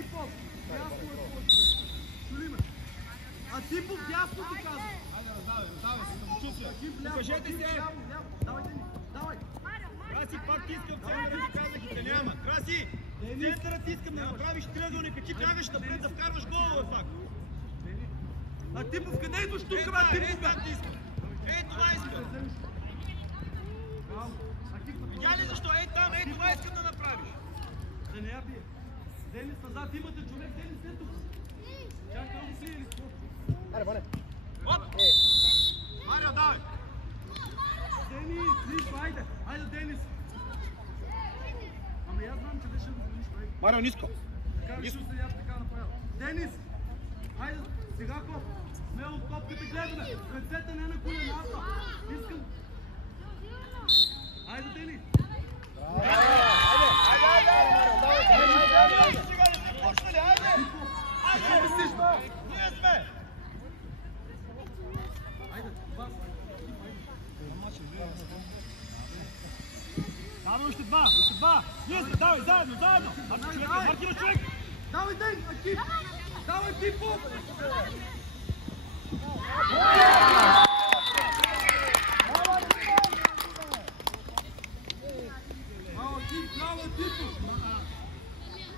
Типов, ясно е просто. Чули ме. А Типов ясно ти казва. Раздавай, самочувствие. Покажете се. Давай, Денис, давай. Краси, пак ти искам центъра, ви казах и те няма. Краси, центърът искам да направиш триъгълник, и ти бягаш напред да вкарваш голове пак. А Типов, къде идваш тук, бе, Типов? Ей, това искам. Видя ли защо? Ей там, ей това искам да направиш. Да не я бие. Денис, назад имате човек, Денис не тук. Чакай да си или какво? Аре, Бане. Оп! Марио, давай! Денис, нищо, айде! Айде, Денис! Ама аз знам, че беше да звониш, бе. Марио, ниско! Така ли ще се яд така направил? Денис! Айде, сега коп! Смело топката гледаме! Ръцете не на колената! Искам! Айде, Денис! Айде! Сега не сте почнали, айде! Айде! Ние сме! Айде, вас! Давай още два! Още два! Ние сме, давай, заедно! Маркираш човек! Давай, Денис! Акив! Давай, Типов!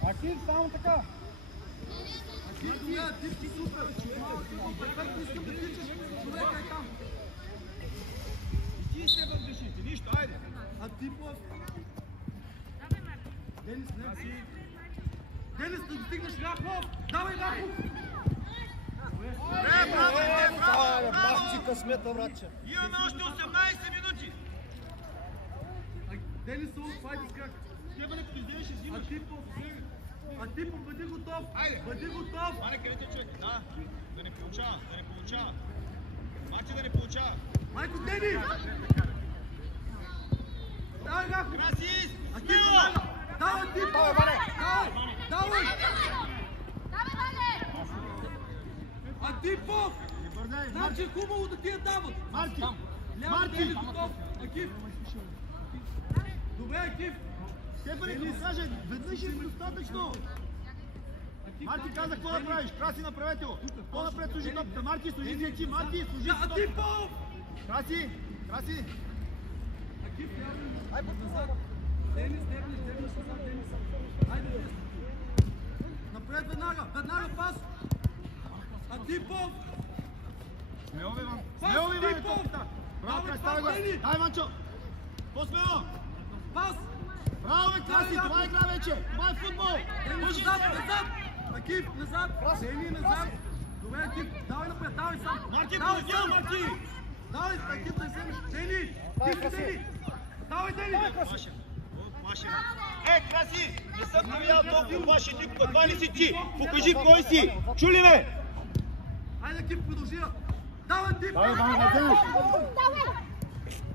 Акив, само така. Акив, ти супер! Перфектно искам да тичаш, човека е там! Ти се въздушите, нищо, айде! А Типов? Денис, не! Денис, да достигнеш Рахов! Давай, Рахов! Браво! Бахчи късмета, братче. Имаме още 18 минути! Денис, хайде скак! Стефане, като издеваш и взимаш. А Типов, бъди готов! Айде! Бъди готов! Мане, където е човек? Да не получава, Мати да не получава. Майко, Денис! Давай, Рахов! Красис! Акив, давай, Типов! Давай! А Типов! Значи е хубаво да ти я дават! Марти! Няма Денис готов! Акив! Добре, Акив! Стефане, като каже, веднъж е достатъчно! Марти каза какво да правиш, Краси направете го! По-напред служи топката, Марти служи си ти, Марти служи си топката! Типов! Краси! Акив, айде назад! Денис, назад, Денис! Айде, Денис! Напред веднага пас! А Типов! Смело ви, Иван, топката! Браво, Краси, ставай го! Дай, Манчо! По-смело! Пас! Браво, бе, Краси, това е игра вече! Това е футбол! Назад! Акив, назад! Дени, назад! Добре, Акив, давай напред, давай сам! Марти, давай победил, Марти! Давай, Акив, да вземеш! Дени! Дени! Давай, Дени! Плашим. Краси! Не съм те видял толкова плаши никога. Това ли си ти? Покажи кой си! Чули ме? Айде, Акив, продължи! Давай, Тип! Давай, вземеш!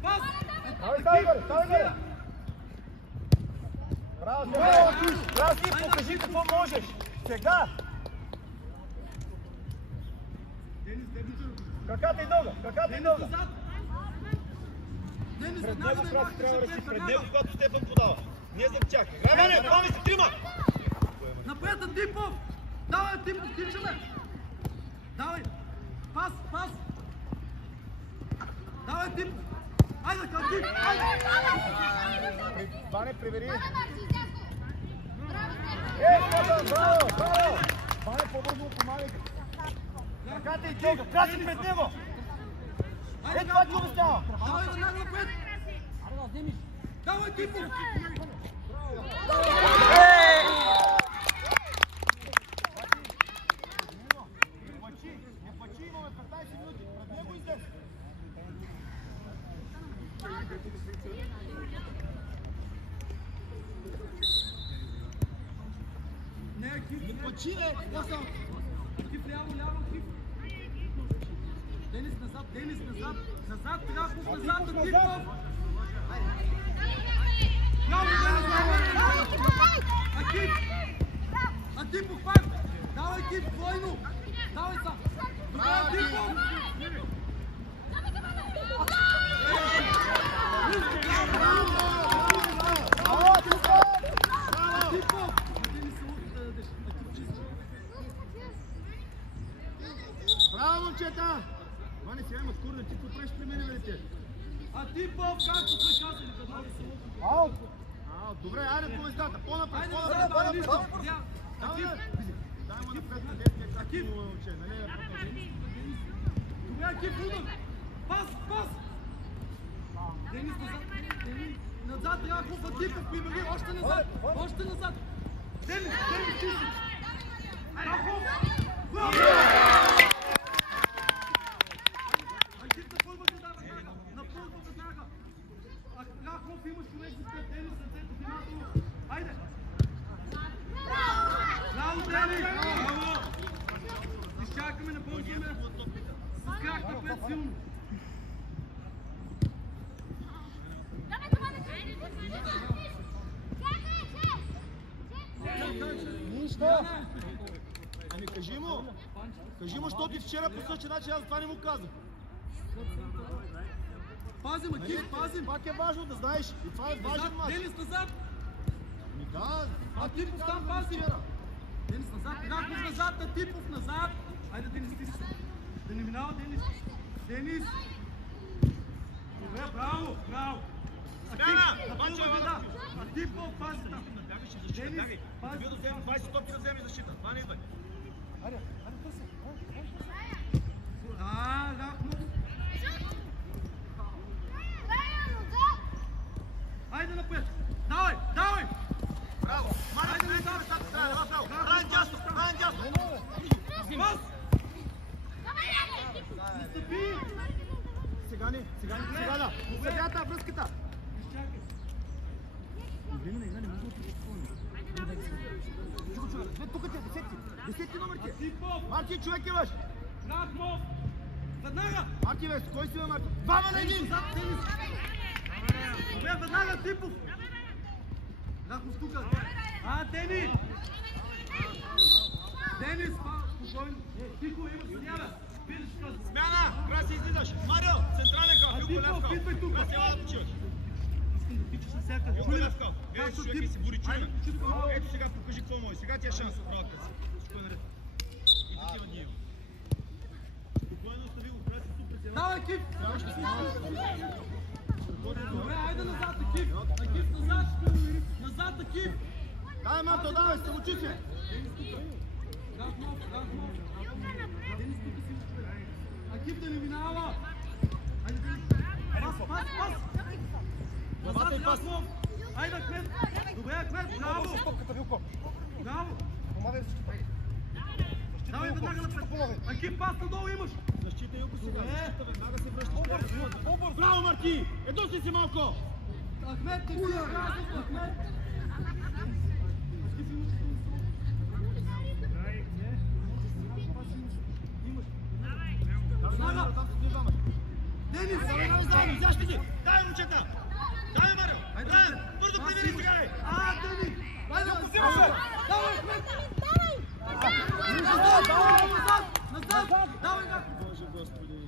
Пас! Давай, горе! Браво, Краси, покажи какво можеш! Сега! Денис, Краката и нога! Денис, Пред веднага него, да Краси, трябва да си пред него, веднага! когато Стефан подава. Ние за тях. Грабане, главни си трима! Напред, Типов! Давай, Типов, тичаме! Давай! Пас! Давай, Типов! Айде, Тип! Айде! Бане, превери! Браво! Бане, по-бързо помагайте! Краката и тога, Краси пред него! Това ти обещава! Давай, веднага напред! Давай, Типов! Не плачи, имаме 15 минути. Пред него излез. Не, Акив! Не плачи, бе! Акив, ляво, Акив! Денис, назад! Назад, Трахов, назад, Типов! Акив! Типов, пак! Давай, Акив, двойно! Давай сам! Добре, Типов! Типов! ти какво правиш при мен, бе, те? А ти както сме казали, да може само. Аут! Добре, айде по местата, по-напред, Айде, по-напред, давай, нищо. по-напред. Дай му напред на детския, както му уче, нали? Добре, Акиф, удар! Пас! Денис назад! Назад, Рахов, Акифов, прибери, още назад! Още назад! Денис, ти си! Рахов! Акиф, напълва се да веднага! Напълва веднага! Рахов, имаш човек за теб, Денис, ръцете внимателно! Айде! Браво, Денис! Браво! Изчакаме на пълзиме! С крак напред силно! Ами кажи му, защото и вчера по същия начин аз това не му казах. Пазим, Акиф, пазим! Пак е важно да знаеш и това е важен мач. Денис назад! Да, Типов там пази! Денис назад, Рахов назад, Типов назад! Айде, Денис, ти си! Да не минава, Денис! Денис! Добре, браво! Смяна! Типов пази там! Бягаше защита, бягай! Бил да вземем 20 топки да вземем защита. Това не идвай! Айде, търси! Рахов! Айде напред! Давай! Браво! Айде назад! Бран дясно! Пас! Застъпи! Сега да! Сега връзката! Изчакай! Тук ти е, десетки номер ти! Типов! Марти, човек имаш! Рахов! Веднага! Марти, бе, кой си бе, Марти? Двама на един! Зад Денис! Добре, веднага Типов! Рахов тук! Денис! Денис, спокойно! Тихо, има съдява! Смяна! Краси излизаш! Марио! Централен кал! Юго Левкал! идвай тук! Краси, ела да почиваш! Искам да тичаш на всяка! Юго Левкал! Гледай си човек и си бури чуна! Ето сега покажи какво може! Сега ти е шанс! Браво, Краси! Всичко е наред! И такива дни има! Спокойно остави го! Краси супер! Давай, Кип! Добре, айде назад, Акиф! Акиф, назад! Назад, Акиф! Дай, Марто, давай, самочи се! Рахмов! Денис, тук си! Акиф да не минава! Айде, Денис! Пас! Назад, Рахмов! Айде, Ахмед! Добре, Ахмед! Браво! Топката, Вилко! Браво! Помагай защита! Давай веднага напред! Акиф, пас надолу имаш! Защита, Юго, сега! Добре. Защита, веднага се връщаш! Браво, Марти! Доси си малко! Ахмед, ти си Рахмов! Ахмед! Денис! Взяш ли ги? Дай, момчета! Дай, Марио! Дай! Бързо прибери сега! Денис! Айде, Взимаш се! давай, Ахмед! Назад! Давай, Рахмов! Боже, Господи!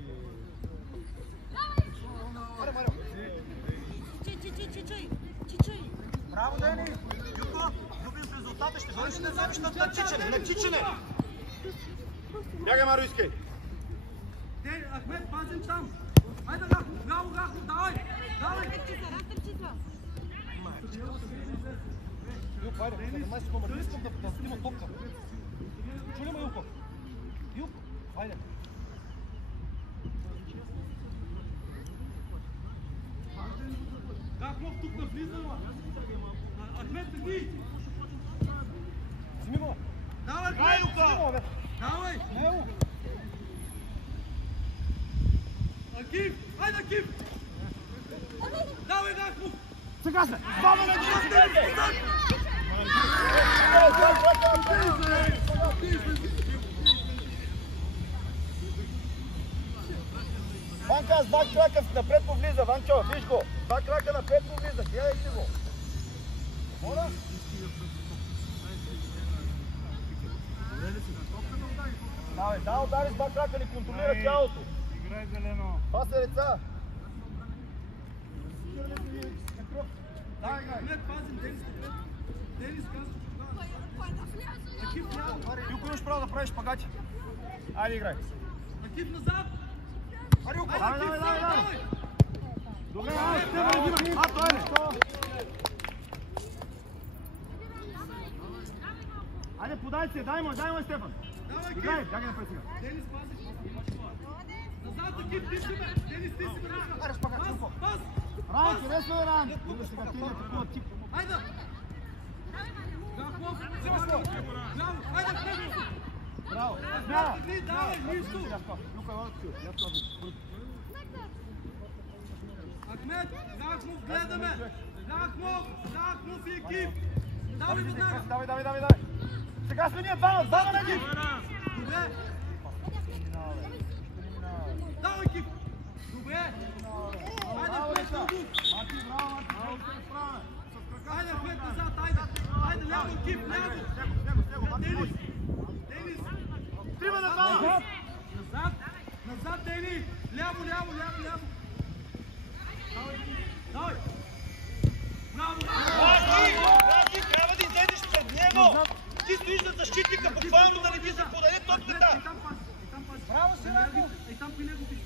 Марио, Марио! Браво, Денис! Юго, любим в резултата, ще бъдеш да вземеш на чичене! Бягай, Марио, искай! Ахмед, пазим там! Айде, Рахмов! Браво, Рахмов! Давай! Юлко, айде, 17 номер, не искам да взима топка. Чули ме, Юлко? Юлко, айде. Рахмов тук навлиза! Ахмед, беги! Взими го! Давай, Дай, Ахмед! Юлко! Давай! Него! Акиф! Айде, Акиф! Давай, Рахмов! Сега сме! Двама на един! Ванка, с два крака напред повлиза, Ванчо, виж го! Два крака напред повлиза, гледайте го! Моля? Да, удари с два крака, не контролира тялото! Играй зелено! Това са деца! Давай, Ахмед, пазим Денис напред! Денис, казва! Акиф, няма! Юко, имаш право да правиш шпагати. Айде, играй! Акиф, назад! Давай. Добре, айде, подай се, дай му, Стефан. Играй, бягай напред сега. Денис, пази. Назад, екип, ти си бе. Денис, ти си бе. Аре, шпагат, Чунко. Пас. Ран, интересно е, Ран. Добре, сега ти не такова тип. Айде. Захлоп. Взимаш го. Браво. Айде, вкъде. Браво. Смяна. Давай, нищо. Люка, я това. Ахмед, Рахмов, гледаме. Рахмов и екип. Давай веднага. Давай. Сега сме ние двама на ги. Добре. Давай екип. Добре. Айде, Ахмед, дълбук. Айде, Ахмед, назад, айде. Айде, ляво екип, ляво. Денис. Трима на двама. Назад, Денис. Ляво. Давай. Браво. Ти трябва да излезеш пред него! Ти стоиш за защитника, буквално да не ти се подаде топката! Браво, Сираков! Ей там при него си.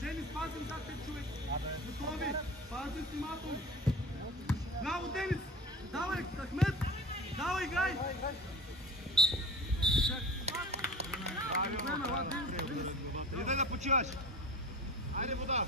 Денис, пазим зад теб, човек. Готови. Пазим внимателно. Браво, Денис. Давай, Ахмед. Давай, играй. Иде да почиваш! Айде вода!